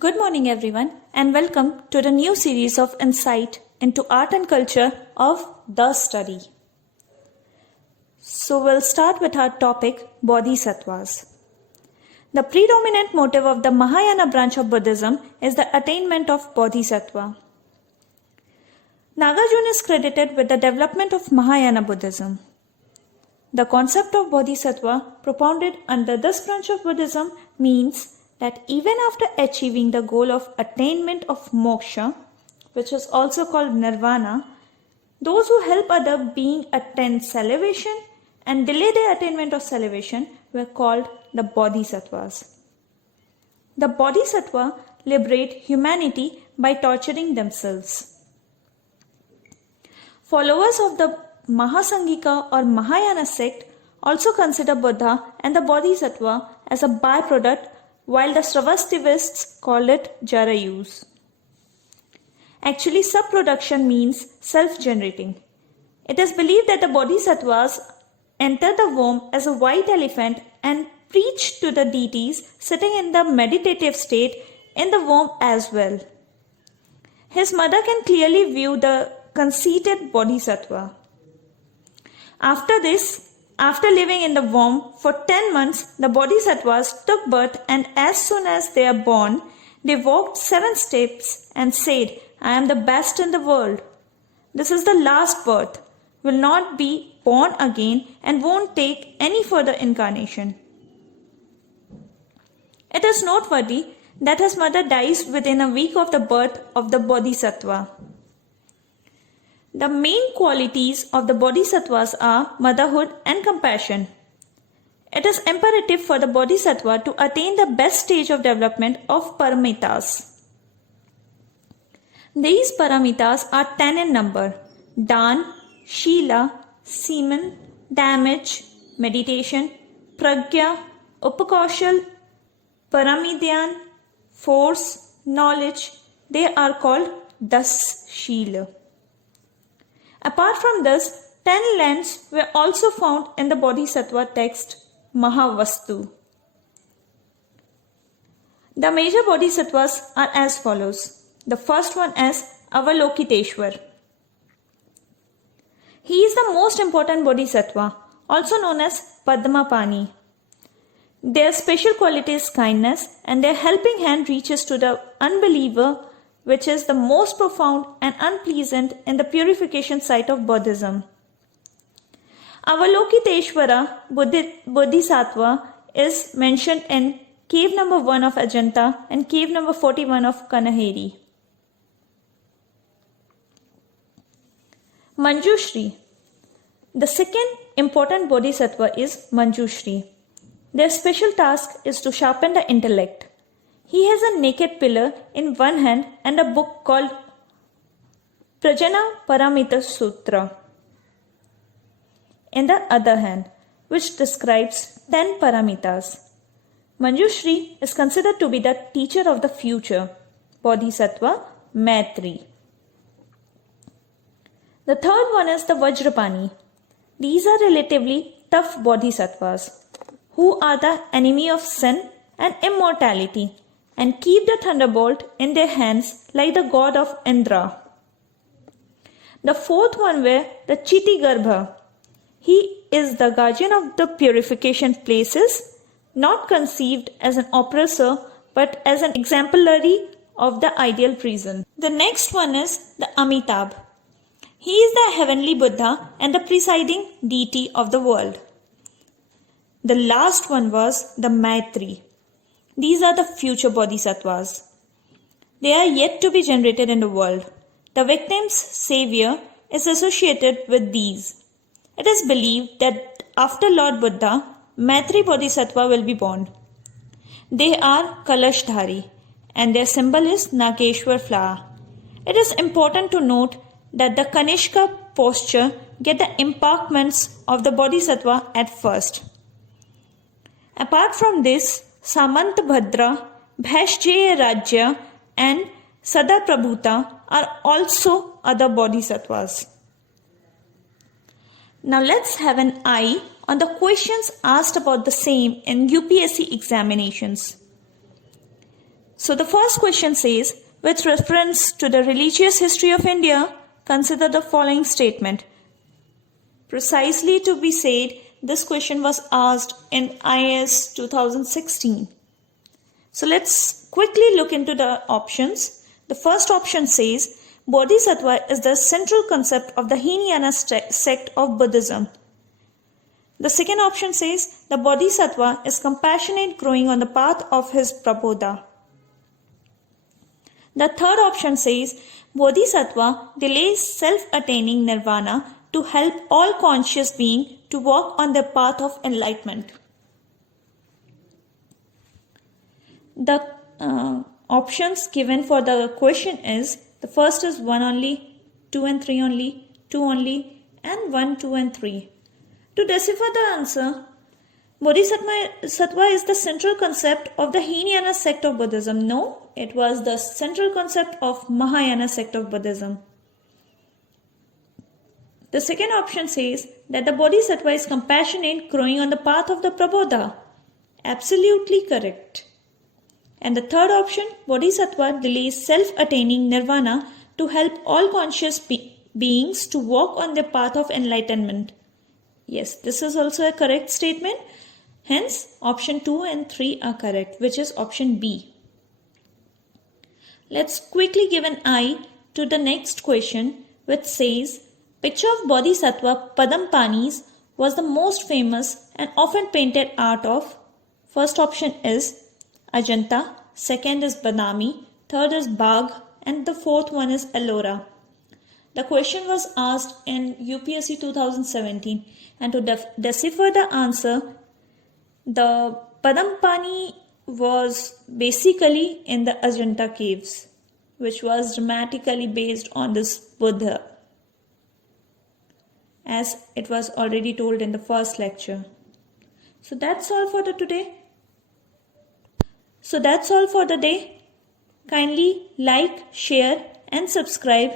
Good morning, everyone, and welcome to the new series of insight into art and culture of the study. So, we'll start with our topic Bodhisattvas. The predominant motive of the Mahayana branch of Buddhism is the attainment of Bodhisattva. Nagarjuna is credited with the development of Mahayana Buddhism. The concept of Bodhisattva propounded under this branch of Buddhism means that even after achieving the goal of attainment of moksha, which is also called nirvana, those who help other being attain salvation and delay their attainment of salvation were called the bodhisattvas. The bodhisattva liberate humanity by torturing themselves. Followers of the Mahasangika or Mahayana sect also consider Buddha and the bodhisattva as a byproduct, while the Sravastivists call it Jarayus. Actually, subproduction means self-generating. It is believed that the bodhisattvas enter the womb as a white elephant and preach to the deities sitting in the meditative state in the womb as well. His mother can clearly view the conceited bodhisattva. After living in the womb for 10 months, the bodhisattvas took birth, and as soon as they are born, they walked 7 steps and said, "I am the best in the world. This is the last birth, will not be born again and won't take any further incarnation." It is noteworthy that his mother dies within a week of the birth of the bodhisattva. The main qualities of the bodhisattvas are motherhood and compassion. It is imperative for the bodhisattva to attain the best stage of development of paramitas. These paramitas are 10 in number: Dan, Shila, Semen, Damage, Meditation, Pragya, Upakaushal, Paramidyan, Force, Knowledge. They are called Das Shila. Apart from this, 10 lands were also found in the Bodhisattva text Mahavastu. The major Bodhisattvas are as follows. The first one is Avalokiteshvar. He is the most important Bodhisattva, also known as Padmapani. Their special quality is kindness, and their helping hand reaches to the unbeliever, which is the most profound and unpleasant in the purification site of Buddhism. Avalokiteshvara Bodhisattva is mentioned in cave number 1 of Ajanta and cave number 41 of Kanaheri. Manjushri. The second important Bodhisattva is Manjushri. Their special task is to sharpen the intellect. He has a naked pillar in one hand and a book called Prajna Paramita Sutra in the other hand, which describes 10 paramitas. Manjushri is considered to be the teacher of the future Bodhisattva Maitri. The third one is the Vajrapani. These are relatively tough Bodhisattvas who are the enemy of sin and immortality, and keep the thunderbolt in their hands like the god of Indra. The fourth one were the Chitigarbha. He is the guardian of the purification places, not conceived as an oppressor but as an exemplary of the ideal prison. The next one is the Amitabh. He is the heavenly Buddha and the presiding deity of the world. The last one was the Maitri. These are the future bodhisattvas. They are yet to be generated in the world. The victim's savior is associated with these. It is believed that after Lord Buddha, Maitri Bodhisattva will be born. They are Kalashdhari and their symbol is Nageshwar flower. It is important to note that the Kanishka posture get the impartments of the Bodhisattva at first. Apart from this, Samantabhadra, Bhaishjaya Rajya and Sadaprabhuta are also other bodhisattvas. Now let's have an eye on the questions asked about the same in UPSC examinations. So the first question says, with reference to the religious history of India, consider the following statement. Precisely to be said, this question was asked in IAS 2016. So let's quickly look into the options. The first option says, Bodhisattva is the central concept of the Hinayana sect of Buddhism. The second option says, the Bodhisattva is compassionate growing on the path of his Prabodha. The third option says, Bodhisattva delays self-attaining nirvana to help all conscious beings to walk on the path of enlightenment. The options given for the question is, the first is 1 only, 2 and 3 only, 2 only, and 1, 2 and 3. To decipher the answer, Bodhisattva is the central concept of the Hinayana sect of Buddhism. No, it was the central concept of Mahayana sect of Buddhism. The second option says that the Bodhisattva is compassionate growing on the path of the Prabodha. Absolutely correct. And the third option, Bodhisattva delays self-attaining nirvana to help all conscious beings to walk on the path of enlightenment. Yes, this is also a correct statement. Hence, option 2 and 3 are correct, which is option B. Let's quickly give an eye to the next question, which says, picture of Bodhisattva Padmpanis was the most famous and often painted art of. First option is Ajanta, second is Badami, third is Bagh, and the fourth one is Ellora. The question was asked in UPSC 2017, and to decipher the answer, the Padmpani was basically in the Ajanta caves, which was dramatically based on this Buddha, as it was already told in the first lecture. So that's all for the day. Kindly like, share and subscribe